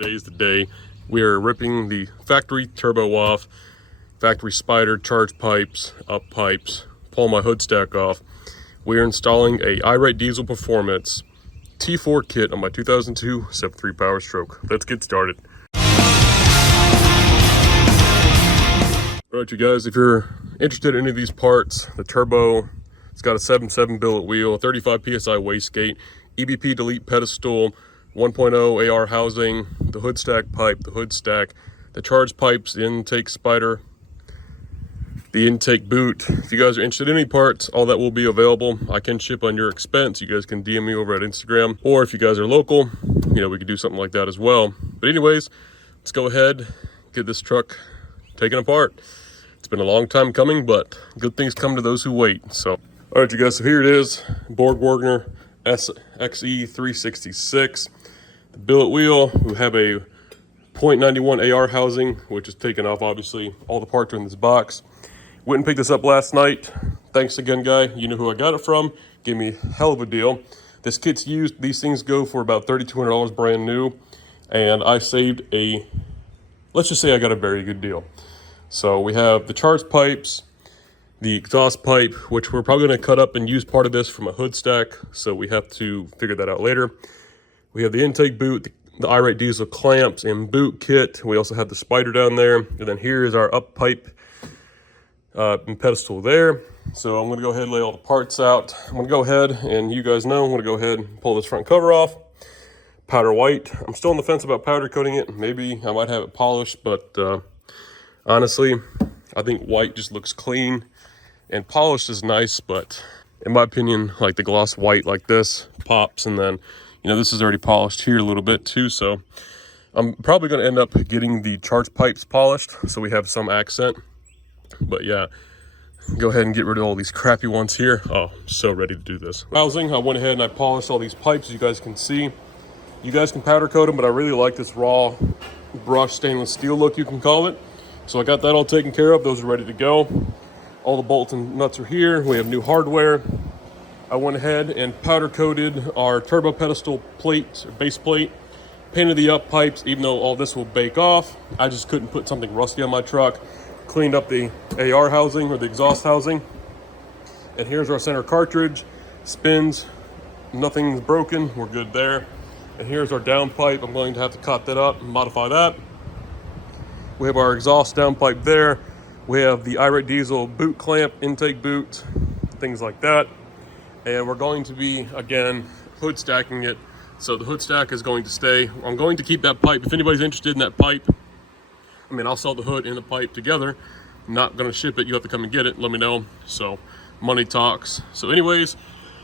Today is the day. We are ripping the factory turbo off, factory spider, charge pipes, up pipes, pulling my hood stack off. We are installing a Irate Diesel Performance T4 kit on my 2002 7.3 Powerstroke. Let's get started. All right, you guys, if you're interested in any of these parts, the turbo, it's got a 7.7 billet wheel, 35 PSI wastegate, EBP delete pedestal, 1.0 AR housing, the hood stack pipe, the hood stack, the charge pipes, the intake spider, the intake boot. If you guys are interested in any parts, all that will be available. I can ship on your expense. You guys can DM me over at Instagram, or if you guys are local, you know, we could do something like that as well. But anyways, let's go ahead, get this truck taken apart. It's been a long time coming, but good things come to those who wait. So, all right, you guys, so here it is, Borg-Warner SXE366. The billet wheel, we have a .91 AR housing, which is taken off, obviously. All the parts are in this box. Went and picked this up last night. Thanks again, guy. You know who I got it from. Gave me a hell of a deal. This kit's used. These things go for about $3,200 brand new. And I saved a, let's just say I got a very good deal. So we have the charge pipes, the exhaust pipe, which we're probably going to cut up and use part of this from a hood stack. So we have to figure that out later. We have the intake boot, the Irate Diesel clamps and boot kit. We also have the spider down there. And then here is our up pipe and pedestal there. So I'm going to go ahead and lay all the parts out. I'm going to go ahead, and you guys know, I'm going to go ahead and pull this front cover off. Powder white. I'm still on the fence about powder coating it. Maybe I might have it polished, but honestly, I think white just looks clean. And polished is nice, but in my opinion, like the gloss white like this pops, and then, you know, this is already polished here a little bit too, so I'm probably going to end up getting the charge pipes polished so we have some accent. But yeah, go ahead and get rid of all these crappy ones here. Oh, I'm so ready to do this. Housing, I went ahead and I polished all these pipes, as you guys can see. You guys can powder coat them, but I really like this raw brush stainless steel look, you can call it. So I got that all taken care of. Those are ready to go. All the bolts and nuts are here. We have new hardware. I went ahead and powder coated our turbo pedestal plate, or base plate, painted the up pipes, even though all this will bake off. I just couldn't put something rusty on my truck. Cleaned up the AR housing, or the exhaust housing. And here's our center cartridge. Spins, nothing's broken, we're good there. And here's our down pipe. I'm going to have to cut that up and modify that. We have our exhaust down pipe there. We have the Irate Diesel boot clamp, intake boot, things like that. And we're going to be, again, hood stacking it. So the hood stack is going to stay. I'm going to keep that pipe. If anybody's interested in that pipe, I mean, I'll sell the hood and the pipe together. I'm not going to ship it. You have to come and get it. Let me know. So money talks. So anyways,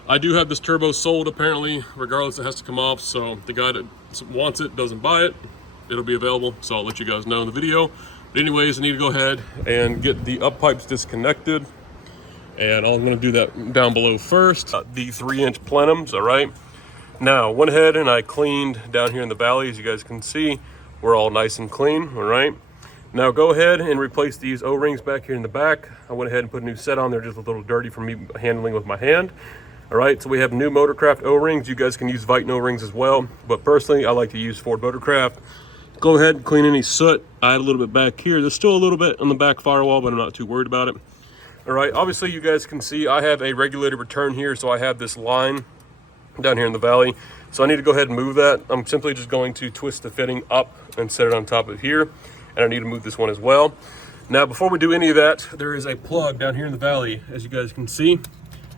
I do have this turbo sold apparently. Regardless, it has to come off. So the guy that wants it doesn't buy it. It'll be available. So I'll let you guys know in the video. But anyways, I need to go ahead and get the up pipes disconnected. And I'm going to do that down below first. The 3-inch plenums, all right? Now, went ahead and I cleaned down here in the valley. As you guys can see, we're all nice and clean, all right? Now go ahead and replace these O-rings back here in the back. I went ahead and put a new set on there, just a little dirty from me handling with my hand. All right, so we have new Motorcraft O-rings. You guys can use Viton O-rings as well, but personally, I like to use Ford Motorcraft. Go ahead and clean any soot. I had a little bit back here. There's still a little bit on the back firewall, but I'm not too worried about it. All right, obviously you guys can see I have a regulated return here, so I have this line down here in the valley. So I need to go ahead and move that. I'm simply just going to twist the fitting up and set it on top of here. And I need to move this one as well. Now, before we do any of that, there is a plug down here in the valley, as you guys can see.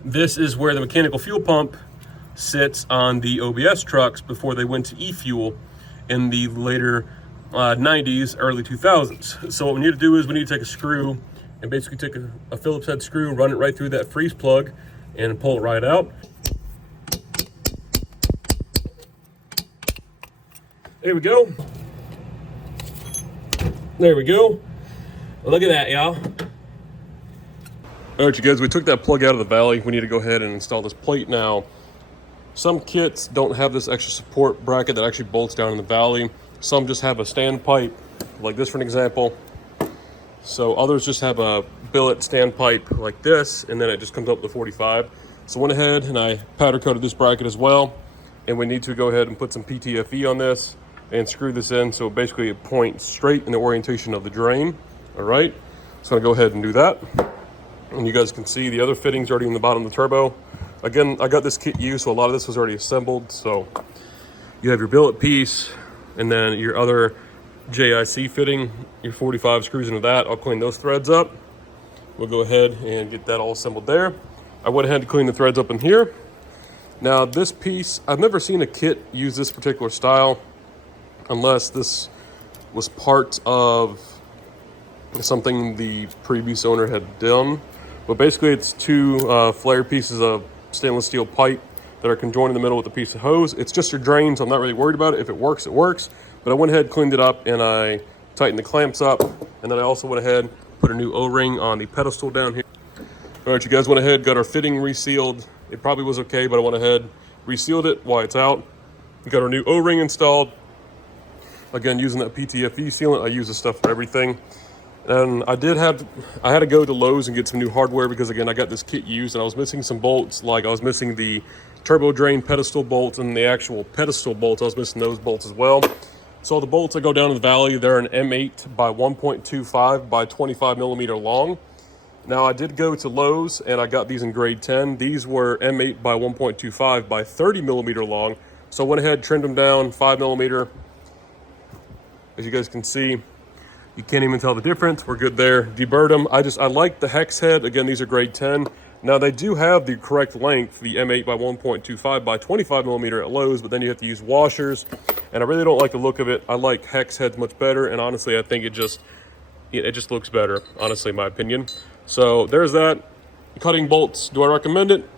This is where the mechanical fuel pump sits on the OBS trucks before they went to e-fuel in the later 90s, early 2000s. So what we need to do is we need to take a screw and basically take a Phillips head screw, run it right through that freeze plug and pull it right out. There we go. There we go. Look at that, y'all. All right, you guys, we took that plug out of the valley. We need to go ahead and install this plate now. Some kits don't have this extra support bracket that actually bolts down in the valley. Some just have a stand pipe, like this for an example. So others just have a billet stand pipe like this, and then it just comes up to 45. So I went ahead and I powder coated this bracket as well. And we need to go ahead and put some PTFE on this. and screw this in so basically it points straight in the orientation of the drain. All right, so I'm gonna go ahead and do that. And you guys can see the other fittings already in the bottom of the turbo. Again, I got this kit used, so a lot of this was already assembled. So you have your billet piece and then your other JIC fitting, your 45 screws into that. I'll clean those threads up. We'll go ahead and get that all assembled there. I went ahead to clean the threads up in here. Now this piece, I've never seen a kit use this particular style unless this was part of something the previous owner had done. But basically it's two flare pieces of stainless steel pipe that are conjoined in the middle with a piece of hose. It's just your drain, so I'm not really worried about it. If it works, it works. But I went ahead, cleaned it up, and I tightened the clamps up. And then I also went ahead, put a new O-ring on the pedestal down here. All right, you guys went ahead, got our fitting resealed. It probably was okay, but I went ahead, resealed it while it's out. We got our new O-ring installed. Again, using that PTFE sealant, I use this stuff for everything. And I had to go to Lowe's and get some new hardware because again, I got this kit used and I was missing some bolts. Like I was missing the turbo drain pedestal bolts and the actual pedestal bolts. I was missing those bolts as well. So the bolts that go down in the valley, they're an M8 by 1.25 by 25 millimeter long. Now I did go to Lowe's and I got these in grade 10. These were M8 by 1.25 by 30 millimeter long. So I went ahead, trimmed them down 5 millimeter. As you guys can see, you can't even tell the difference. We're good there. Deburred them. I like the hex head. Again, these are grade 10. Now they do have the correct length, the M8 by 1.25 by 25 millimeter at Lowe's, but then you have to use washers. And I really don't like the look of it. I like hex heads much better. And honestly, I think it just looks better, honestly, in my opinion. So there's that. Cutting bolts, do I recommend it?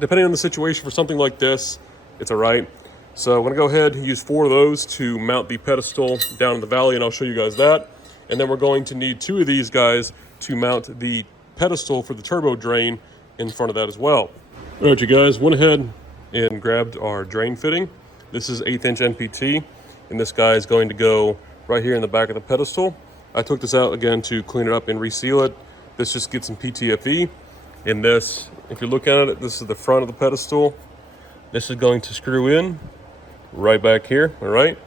Depending on the situation for something like this, it's all right. So I'm gonna go ahead and use 4 of those to mount the pedestal down in the valley, and I'll show you guys that. And then we're going to need 2 of these guys to mount the pedestal for the turbo drain in front of that as well. All right, you guys, went ahead and grabbed our drain fitting. This is 1/8 inch NPT, and this guy is going to go right here in the back of the pedestal. I took this out again to clean it up and reseal it. This just gets some PTFE. And this, if you're looking at it, this is the front of the pedestal. This is going to screw in right back here, all right?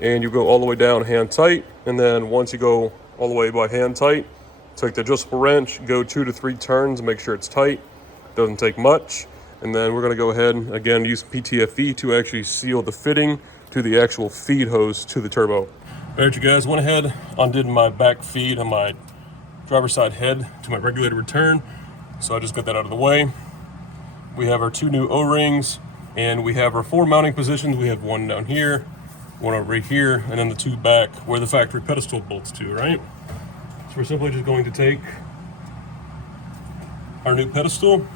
And you go all the way down hand tight, and then once you go all the way by hand tight, take the adjustable wrench, go 2 to 3 turns, make sure it's tight. Doesn't take much. And then we're gonna go ahead and again use PTFE to actually seal the fitting to the actual feed hose to the turbo. All right, you guys, went ahead, undid my back feed on my driver's side head to my regulator return. So I just got that out of the way. We have our 2 new O-rings, and we have our 4 mounting positions. We have 1 down here, 1 over right here, and then the 2 back where the factory pedestal bolts to, right? So we're simply just going to take our new pedestal.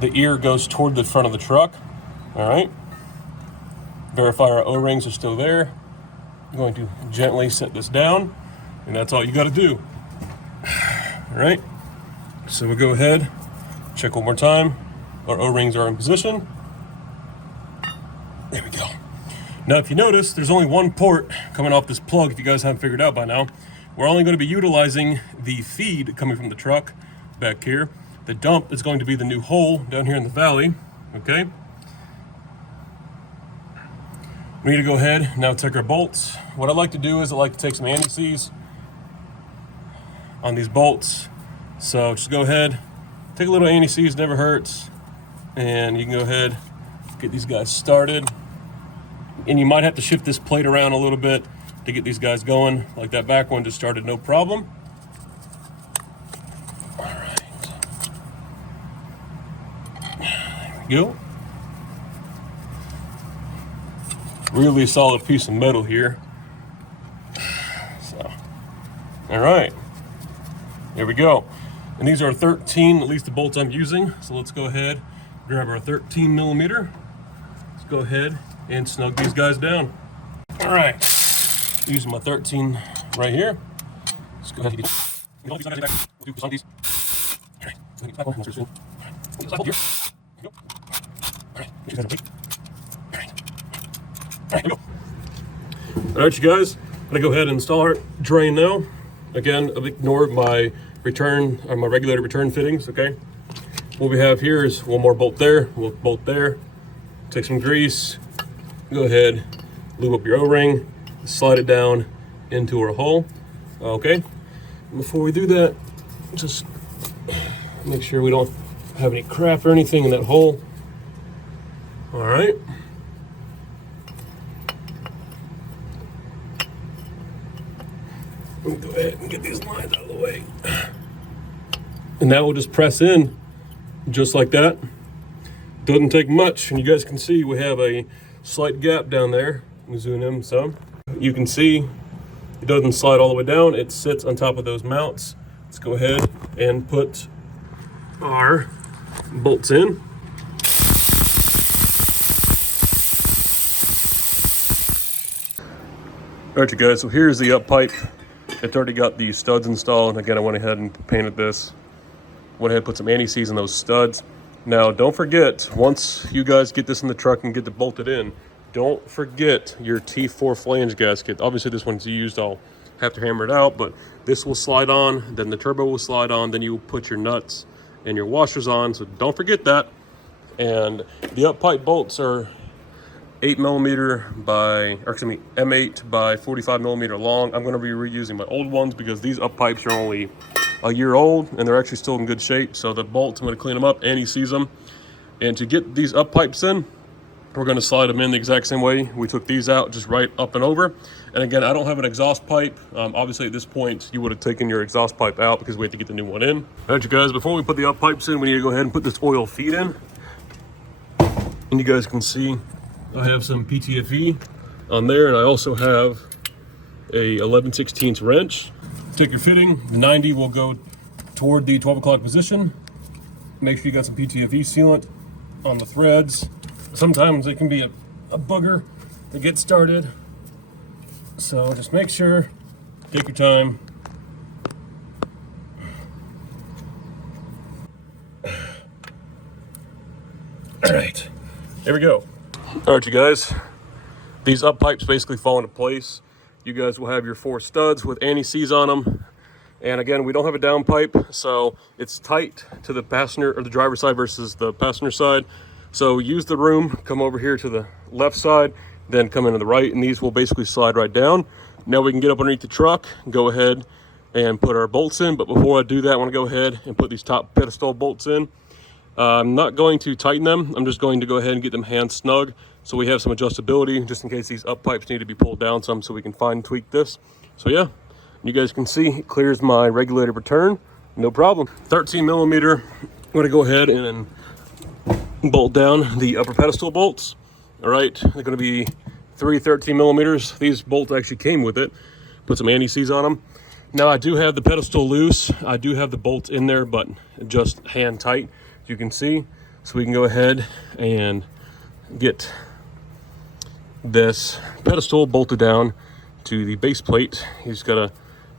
The ear goes toward the front of the truck, all right? Verify our O-rings are still there. I'm going to gently set this down, and that's all you gotta do. All right, so we'll go ahead, check one more time. Our O-rings are in position. There we go. Now, if you notice, there's only 1 port coming off this plug, if you guys haven't figured out by now. We're only going to be utilizing the feed coming from the truck back here. The dump is going to be the new hole down here in the valley, okay? We need to go ahead, now check our bolts. What I like to do is I like to take some anti-seize on these bolts. So just go ahead, take a little anti-seize, never hurts. And you can go ahead, get these guys started. And you might have to shift this plate around a little bit to get these guys going. Like that back one just started, no problem. All right. There we go. Really solid piece of metal here. So, all right. There we go. And these are 13, at least the bolts I'm using. So let's go ahead, grab our 13 millimeter. Let's go ahead and snug these guys down. All right, using my 13 right here. Let's go ahead and get we'll do some of these. All right, so get back on. All right, here. All right, all right, go. All right, you guys, I'm gonna go ahead and install our drain now. Again, ignore my return or my regulator return fittings, okay? What we have here is 1 more bolt there, 1 bolt there. Take some grease, go ahead, lube up your O-ring, slide it down into our hole. Okay, before we do that, just make sure we don't have any crap or anything in that hole. All right. Let me go ahead and get these lines out of the way. And that will just press in just like that. Doesn't take much, and you guys can see we have a slight gap down there. Let me zoom in some. You can see it doesn't slide all the way down. It sits on top of those mounts. Let's go ahead and put our bolts in. All right, you guys, so here's the up pipe. It's already got the studs installed. Again, I went ahead and painted this. Went ahead and put some anti-seize in those studs. Now, don't forget, once you guys get this in the truck and get it bolted in, don't forget your T4 flange gasket. Obviously, this one's used. I'll have to hammer it out, but this will slide on, then the turbo will slide on, then you put your nuts and your washers on, so don't forget that. And the up pipe bolts are 8mm by, or excuse me, M8 by 45mm long. I'm going to be reusing my old ones because these up pipes are only a year old and they're actually still in good shape. So the bolts, I'm going to clean them up and anti-seize them. And to get these up pipes in, we're going to slide them in the exact same way we took these out, just right up and over. And again, I don't have an exhaust pipe. Obviously at this point, you would have taken your exhaust pipe out because we had to get the new one in. All right, you guys, before we put the up pipes in, we need to go ahead and put this oil feed in. And you guys can see I have some PTFE on there, and I also have a 11/16 wrench. Take your fitting, the 90 will go toward the 12 o'clock position. Make sure you got some PTFE sealant on the threads. Sometimes it can be a booger to get started. So just make sure, take your time. All right, here we go. All right, you guys, these up pipes basically fall into place. You guys will have your 4 studs with anti-seize on them. And again, we don't have a down pipe, so it's tight to the passenger or the driver's side versus the passenger side. So use the room, come over here to the left side, then come into the right, and these will basically slide right down. Now we can get up underneath the truck, go ahead and put our bolts in. But before I do that, I want to go ahead and put these top pedestal bolts in. I'm not going to tighten them. I'm just going to go ahead and get them hand snug so we have some adjustability just in case these up pipes need to be pulled down some, so we can fine tweak this. So yeah, you guys can see it clears my regulator return, no problem. 13mm, I'm going to go ahead and bolt down the upper pedestal bolts. All right, they're going to be 3 13mm. These bolts actually came with it. Put some anti-seize on them. Now I do have the pedestal loose. I do have the bolts in there, but just hand tight, as you can see. So we can go ahead and get this pedestal bolted down to the base plate. You just gotta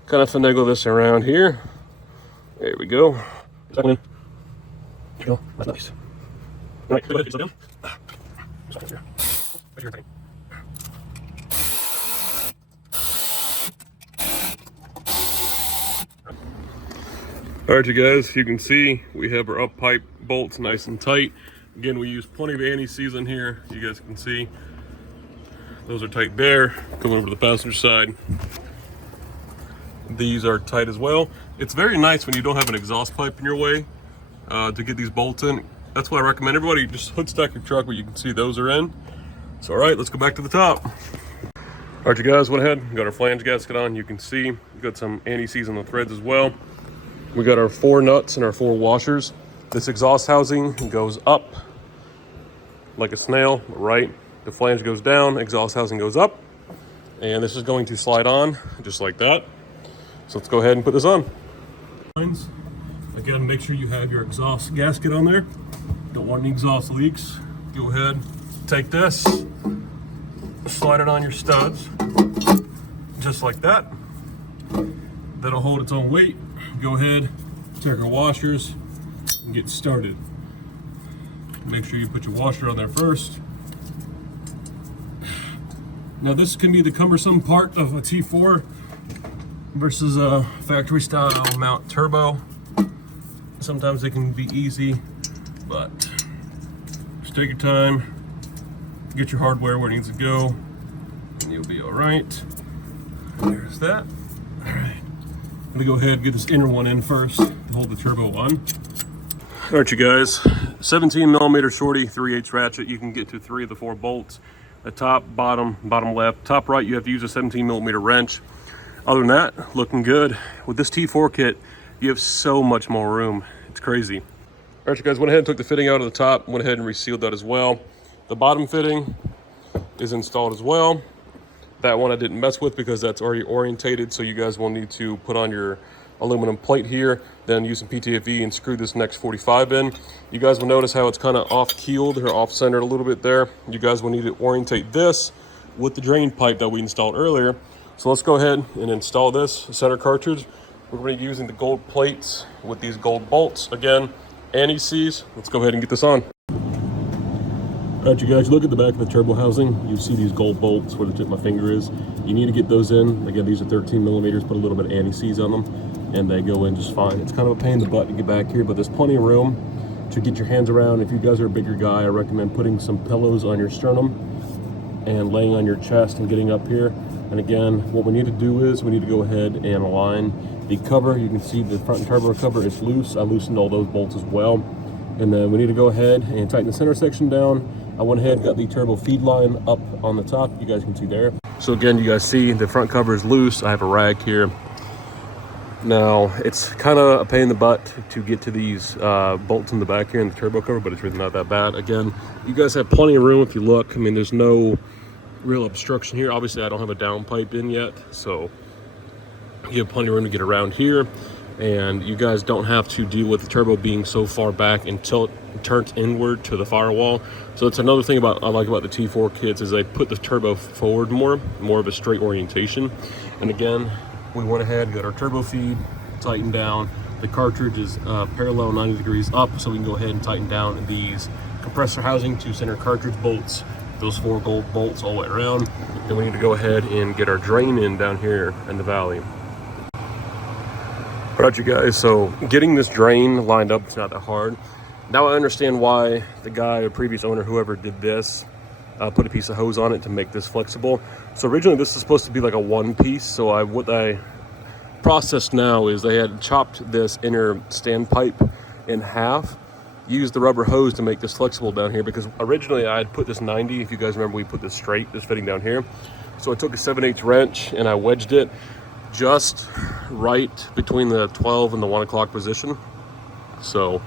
kind of finagle this around here. There we go. There you go. That's nice. All right, go ahead, sit down. Right here. All right, you guys, you can see we have our up pipe bolts nice and tight. Again, we use plenty of anti-seize in here. You guys can see those are tight there. Coming over to the passenger side, these are tight as well. It's very nice when you don't have an exhaust pipe in your way to get these bolts in. That's what I recommend. Everybody just hood stack your truck where you can see those are in. So all right, let's go back to the top. All right, you guys, went ahead, got our flange gasket on. You can see we got some anti-seize on the threads as well. We got our 4 nuts and our 4 washers. This exhaust housing goes up like a snail, right? The flange goes down, exhaust housing goes up, and this is going to slide on just like that. So let's go ahead and put this on. Again, make sure you have your exhaust gasket on there. Don't want any exhaust leaks. Go ahead, take this, slide it on your studs, just like that. That'll hold its own weight. Go ahead, take our washers, and get started. Make sure you put your washer on there first. Now this can be the cumbersome part of a T4 versus a factory style mount turbo. Sometimes they can be easy, but just take your time, get your hardware where it needs to go, and you'll be all right. There's that. All right. Let me go ahead and get this inner one in first to hold the turbo on. All right, you guys, 17 millimeter shorty, 3/8 ratchet. You can get to 3 of the 4 bolts. The top, bottom left. Top right, you have to use a 17 millimeter wrench. Other than that, looking good. With this T4 kit, you have so much more room. It's crazy. All right, you guys, went ahead and took the fitting out of the top, went ahead and resealed that as well. The bottom fitting is installed as well. That one I didn't mess with because that's already orientated, so you guys will need to put on your aluminum plate here, then use some PTFE and screw this next 45 in. You guys will notice how it's kind of off-keeled or off-centered a little bit there. You guys will need to orientate this with the drain pipe that we installed earlier. So let's go ahead and install this center cartridge. We're going to be using the gold plates with these gold bolts. Again, anti-seize. Let's go ahead and get this on. All right, you guys, look at the back of the turbo housing. You see these gold bolts where the tip of my finger is. You need to get those in. Again, these are 13 millimeters, put a little bit of anti-seize on them, and they go in just fine. It's kind of a pain in the butt to get back here, but there's plenty of room to get your hands around. If you guys are a bigger guy, I recommend putting some pillows on your sternum and laying on your chest and getting up here. And again, what we need to do is we need to go ahead and align the cover. You can see the front turbo cover is loose. I loosened all those bolts as well. And then we need to go ahead and tighten the center section down. I went ahead and got the turbo feed line up on the top. You guys can see there. So again, you guys see the front cover is loose. I have a rag here. Now, it's kind of a pain in the butt to get to these bolts in the back here in the turbo cover, but it's really not that bad. Again, you guys have plenty of room if you look. I mean, there's no real obstruction here. Obviously, I don't have a down pipe in yet, so you have plenty of room to get around here. And you guys don't have to deal with the turbo being so far back until it turns inward to the firewall. So it's another thing I like about the T4 kits is they put the turbo forward more of a straight orientation. And again, we went ahead, got our turbo feed tightened down. The cartridge is parallel 90 degrees up, so we can go ahead and tighten down these compressor housing to center cartridge bolts, those 4 gold bolts all the way around. Then we need to go ahead and get our drain in down here in the valley. All right, you guys, so getting this drain lined up, it's not that hard. Now I understand why the guy, or previous owner, whoever did this, put a piece of hose on it to make this flexible. So originally this is supposed to be like a one piece. So what I processed now is they had chopped this inner standpipe in half, used the rubber hose to make this flexible down here, because originally I had put this 90, if you guys remember, we put this straight, this fitting down here. So I took a 7/8 wrench and I wedged it just right between the 12 and the 1 o'clock position. So,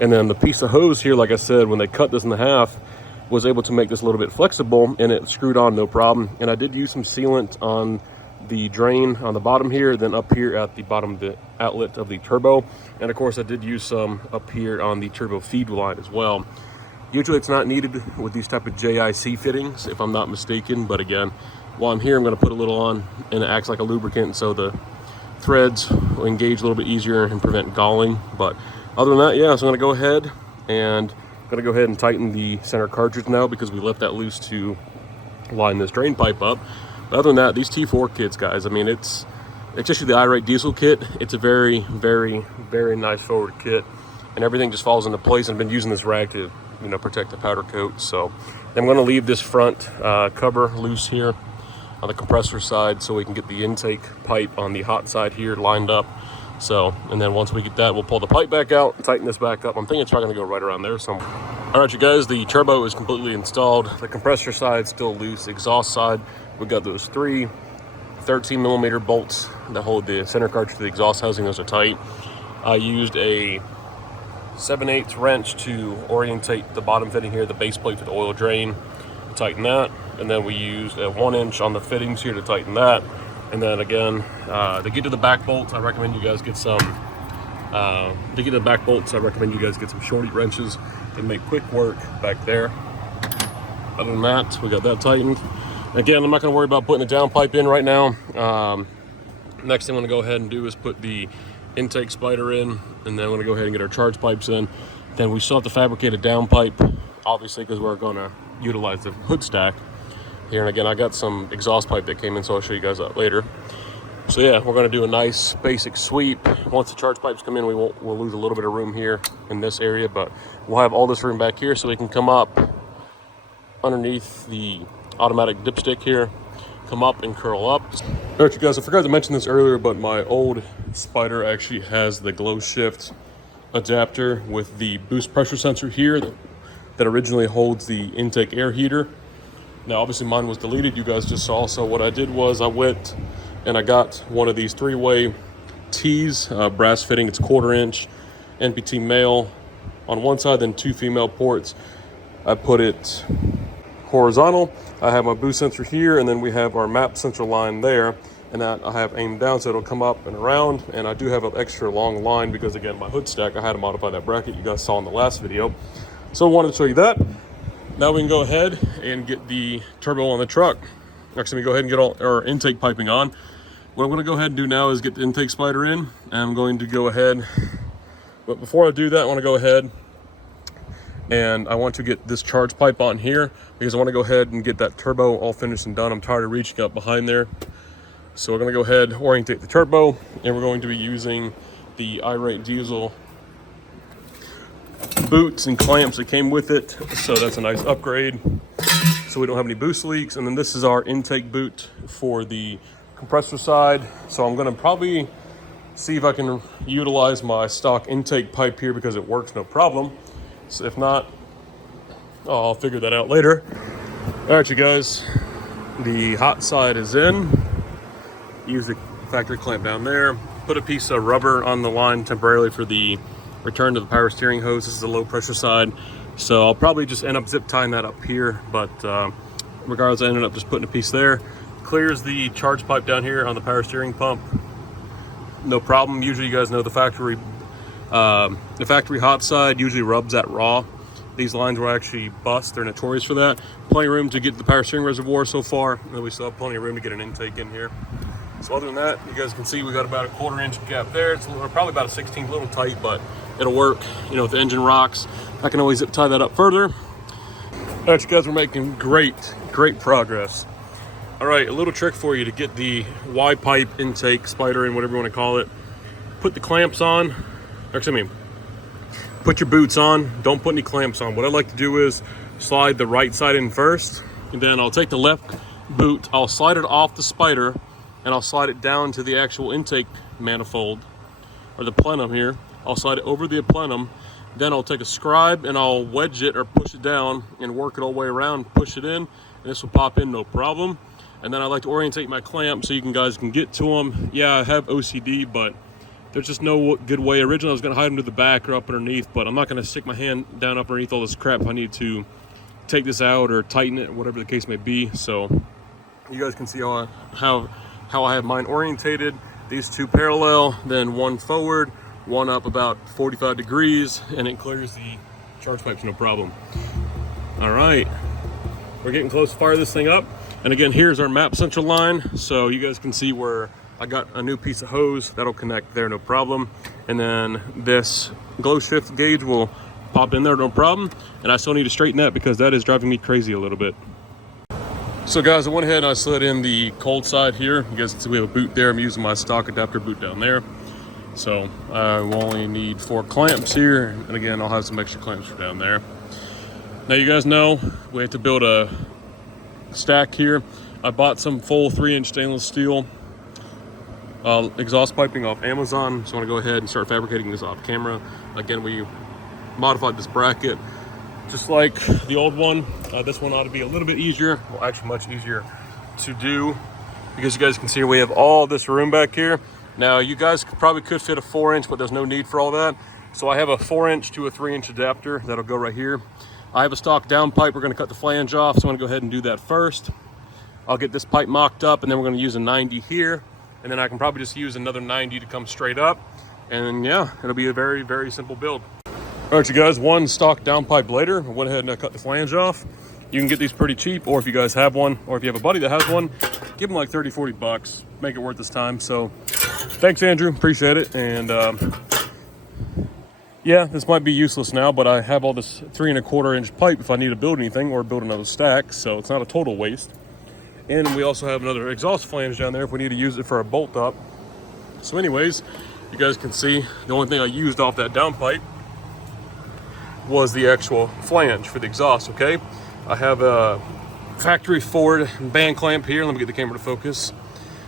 and then the piece of hose here, like I said, when they cut this in half, was able to make this a little bit flexible, and it screwed on no problem. And I did use some sealant on the drain on the bottom here, then up here at the bottom of the outlet of the turbo. And of course I did use some up here on the turbo feed line as well. Usually it's not needed with these type of JIC fittings, if I'm not mistaken, but again, while I'm here, I'm going to put a little on, and it acts like a lubricant, so the threads will engage a little bit easier and prevent galling. But other than that, yeah, so I'm going to go ahead and tighten the center cartridge now, because we left that loose to line this drain pipe up. But other than that, these T4 kits, guys, I mean, it's just the Irate diesel kit. It's a very, very, very nice forward kit, and everything just falls into place. I've been using this rag to, protect the powder coat. So I'm going to leave this front cover loose here on the compressor side, so we can get the intake pipe on the hot side here lined up. So, and then once we get that, we'll pull the pipe back out, tighten this back up. I'm thinking it's probably gonna go right around there somewhere. All right, you guys, the turbo is completely installed. The compressor side still loose. Exhaust side, we've got those 3 13 millimeter bolts that hold the center cartridge to the exhaust housing. Those are tight. I used a 7/8 wrench to orientate the bottom fitting here, the base plate for the oil drain, tighten that. And then we used a 1 inch on the fittings here to tighten that. And then again, to get to the back bolts, I recommend you guys get some shorty wrenches and make quick work back there. Other than that, we got that tightened. Again, I'm not gonna worry about putting the downpipe in right now. Next thing I'm gonna go ahead and do is put the intake spider in, and then I'm gonna go ahead and get our charge pipes in. Then we still have to fabricate a downpipe, obviously, because we're gonna utilize the hood stack here. And again, I got some exhaust pipe that came in, so I'll show you guys that later. So yeah, we're gonna do a nice basic sweep. Once the charge pipes come in, we'll lose a little bit of room here in this area, but we'll have all this room back here so we can come up underneath the automatic dipstick here, come up and curl up. All right, you guys, I forgot to mention this earlier, but my old Spider actually has the glow shift adapter with the boost pressure sensor here that originally holds the intake air heater. Now, obviously mine was deleted, you guys just saw. So what I did was I went and I got one of these 3-way T's, brass fitting, it's 1/4 inch, NPT male on one side, then 2 female ports. I put it horizontal. I have my boost sensor here, and then we have our map sensor line there, and that I have aimed down so it'll come up and around. And I do have an extra long line because, again, my hood stack, I had to modify that bracket you guys saw in the last video. So I wanted to show you that. Now we can go ahead and get the turbo on the truck. Actually, we go ahead and get all our intake piping on. What I'm going to go ahead and do now is get the intake spider in, and I'm going to go ahead. But before I do that, I want to go ahead and I want to get this charge pipe on here because I want to go ahead and get that turbo all finished and done. I'm tired of reaching up behind there. So we're going to go ahead, orientate the turbo, and we're going to be using the Irate diesel boots and clamps that came with it. So that's a nice upgrade, so we don't have any boost leaks. And then this is our intake boot for the compressor side. So I'm going to probably see if I can utilize my stock intake pipe here because it works no problem. So if not, I'll figure that out later. All right, you guys, the hot side is in. Use the factory clamp down there. Put a piece of rubber on the line temporarily for the return to the power steering hose. This is the low pressure side. So I'll probably just end up zip tying that up here. But regardless, I ended up just putting a piece there. Clears the charge pipe down here on the power steering pump. No problem. Usually you guys know the factory hot side usually rubs that raw. These lines will actually bust. They're notorious for that. Plenty of room to get the power steering reservoir so far, and we still have plenty of room to get an intake in here. So other than that, you guys can see we got about a 1/4 inch gap there. It's probably about a 16th, a little tight, but it'll work. You know, if the engine rocks, I can always zip tie that up further. All right, you guys, we're making great progress. All right, a little trick for you to get the Y pipe intake spider in, whatever you want to call it. Put the clamps on. Actually, put your boots on. Don't put any clamps on. What I like to do is slide the right side in first, and then I'll take the left boot, I'll slide it off the spider, and I'll slide it down to the actual intake manifold, or the plenum here. I'll slide it over the plenum, then I'll take a scribe and I'll wedge it or push it down and work it all the way around, push it in, and this will pop in no problem. And then I like to orientate my clamp so you guys can get to them. Yeah, I have OCD, but there's just no good way. Originally, I was going to hide them to the back or up underneath, but I'm not going to stick my hand down up underneath all this crap if I need to take this out or tighten it, whatever the case may be. So you guys can see how I have mine orientated. These two parallel, then one forward, one up about 45 degrees, and it clears the charge pipes no problem. All right, we're getting close to fire this thing up. And again, here's our map central line. So you guys can see where I got a new piece of hose that'll connect there, no problem. And then this glow shift gauge will pop in there, no problem. And I still need to straighten that because that is driving me crazy a little bit. So guys, I went ahead and I slid in the cold side here. You guys can see we have a boot there. I'm using my stock adapter boot down there. So I will only need 4 clamps here. And again, I'll have some extra clamps for down there. Now you guys know we have to build a stack here. I bought some full 3-inch stainless steel exhaust piping off Amazon. So I want to go ahead and start fabricating this off camera. Again, we modified this bracket just like the old one. This one ought to be a little bit easier, well, actually much easier to do, because you guys can see we have all this room back here. Now you guys probably could fit a 4-inch, but there's no need for all that. So I have a 4-inch to a 3-inch adapter that'll go right here. I have a stock down pipe. We're going to cut the flange off, so I'm going to go ahead and do that first. I'll get this pipe mocked up, and then we're going to use a 90 here, and then I can probably just use another 90 to come straight up, and yeah, it'll be a very, very simple build. All right, you guys, one stock down pipe later, I went ahead and cut the flange off. You can get these pretty cheap, or if you guys have one, or if you have a buddy that has one, give them like 30, 40 bucks. Make it worth this time. So thanks, Andrew. Appreciate it. And yeah, this might be useless now, but I have all this 3 1/4 inch pipe if I need to build anything or build another stack, so it's not a total waste. And we also have another exhaust flange down there if we need to use it for a bolt up. So anyways, you guys can see the only thing I used off that down pipe was the actual flange for the exhaust, okay? I have a factory Ford band clamp here. Let me get the camera to focus.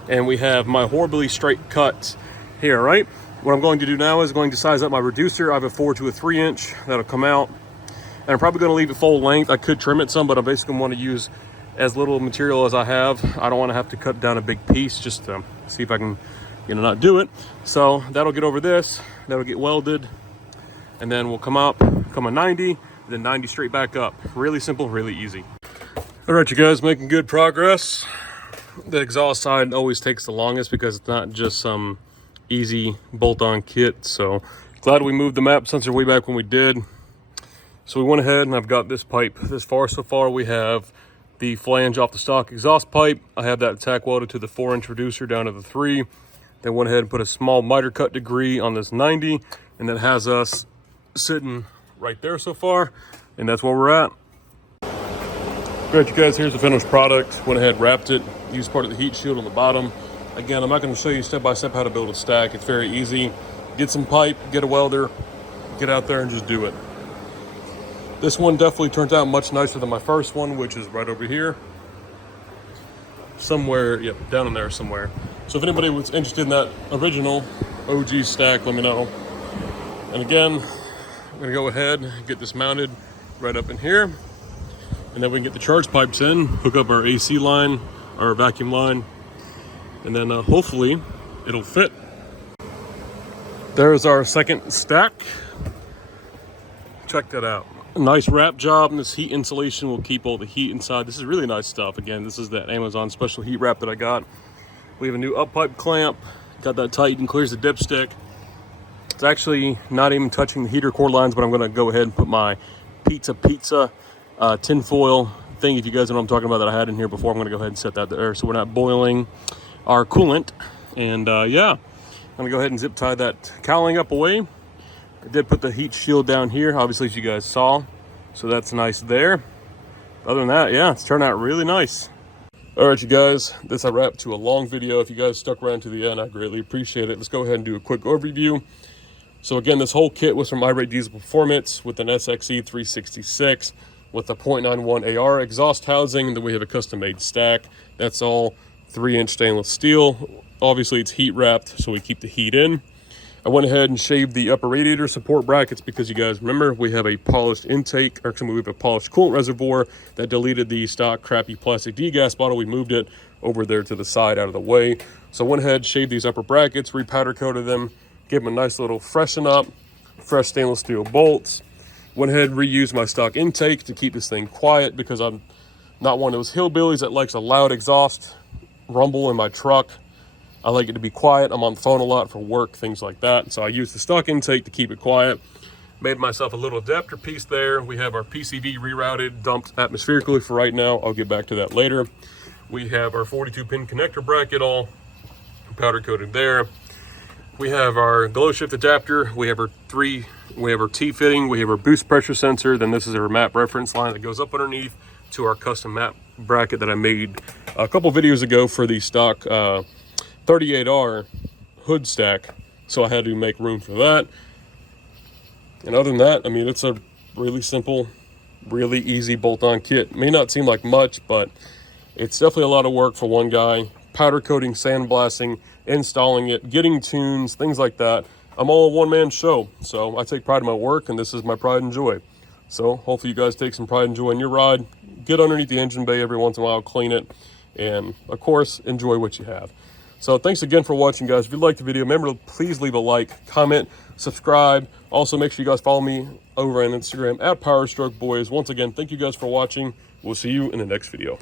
And we have my horribly straight cut here, right? What I'm going to do now is going to size up my reducer. I have a 4 to a 3 inch that'll come out. And I'm probably going to leave it full length. I could trim it some, but I basically want to use as little material as I have. I don't want to have to cut down a big piece just to see if I can, not do it. So that'll get over this. That'll get welded. And then we'll come up, come a 90, then 90 straight back up. Really simple, really easy. All right, you guys, making good progress. The exhaust side always takes the longest because it's not just some easy bolt-on kit. So glad we moved the map sensor way back when we did. So we went ahead and I've got this pipe this far. So far we have the flange off the stock exhaust pipe. I have that tack welded to the 4-inch reducer down to the 3. Then went ahead and put a small miter cut degree on this 90, and that has us sitting right there so far, and that's where we're at. Great, you guys, here's the finished product. Went ahead, wrapped it, used part of the heat shield on the bottom. Again, I'm not going to show you step by step how to build a stack. It's very easy. Get some pipe, get a welder, get out there and just do it. This one definitely turned out much nicer than my first one, which is right over here. Somewhere, yep, down in there somewhere. So if anybody was interested in that original OG stack, let me know. And again, I'm going to go ahead and get this mounted right up in here. And then we can get the charge pipes in, hook up our AC line, our vacuum line, and then hopefully it'll fit. There's our second stack. Check that out. A nice wrap job, and this heat insulation will keep all the heat inside. This is really nice stuff. Again, this is that Amazon special heat wrap that I got. We have a new up pipe clamp. Got that tight and clears the dipstick. It's actually not even touching the heater core lines, but I'm going to go ahead and put my pizza tinfoil thing, if you guys know what I'm talking about, that I had in here before. I'm going to go ahead and set that there so we're not boiling our coolant. And yeah, I'm going to go ahead and zip tie that cowling up away. I did put the heat shield down here, obviously, as you guys saw. So that's nice there. Other than that, yeah, it's turned out really nice. All right, you guys, this I wrapped to a long video. If you guys stuck around to the end, I greatly appreciate it. Let's go ahead and do a quick overview. So again, this whole kit was from Irate Diesel Performance with an SXE366 with a .91 AR exhaust housing. Then we have a custom-made stack. That's all 3-inch stainless steel. Obviously, it's heat wrapped, so we keep the heat in. I went ahead and shaved the upper radiator support brackets because you guys remember we have a polished intake, or actually we have a polished coolant reservoir that deleted the stock crappy plastic degas bottle. We moved it over there to the side out of the way. So I went ahead, shaved these upper brackets, repowder coated them, gave them a nice little freshen up, fresh stainless steel bolts. Went ahead and reused my stock intake to keep this thing quiet because I'm not one of those hillbillies that likes a loud exhaust rumble in my truck. I like it to be quiet. I'm on the phone a lot for work, things like that. So I use the stock intake to keep it quiet. Made myself a little adapter piece there. We have our PCV rerouted, dumped atmospherically for right now. I'll get back to that later. We have our 42-pin connector bracket all powder coated there. We have our glow shift adapter. We have our T-fitting. We have our boost pressure sensor. Then this is our map reference line that goes up underneath to our custom map bracket that I made a couple videos ago for the stock 38R hood stack, so I had to make room for that. And other than that, I mean, it's a really simple, really easy bolt-on kit. May not seem like much, but it's definitely a lot of work for one guy. Powder coating, sandblasting, installing it, getting tunes, things like that. I'm all a one-man show, so I take pride in my work, and this is my pride and joy. So hopefully you guys take some pride and joy in your ride. Get underneath the engine bay every once in a while, clean it, and of course, enjoy what you have. So thanks again for watching, guys. If you liked the video, remember to please leave a like, comment, subscribe. Also, make sure you guys follow me over on Instagram at Powerstroke Boys. Once again, thank you guys for watching. We'll see you in the next video.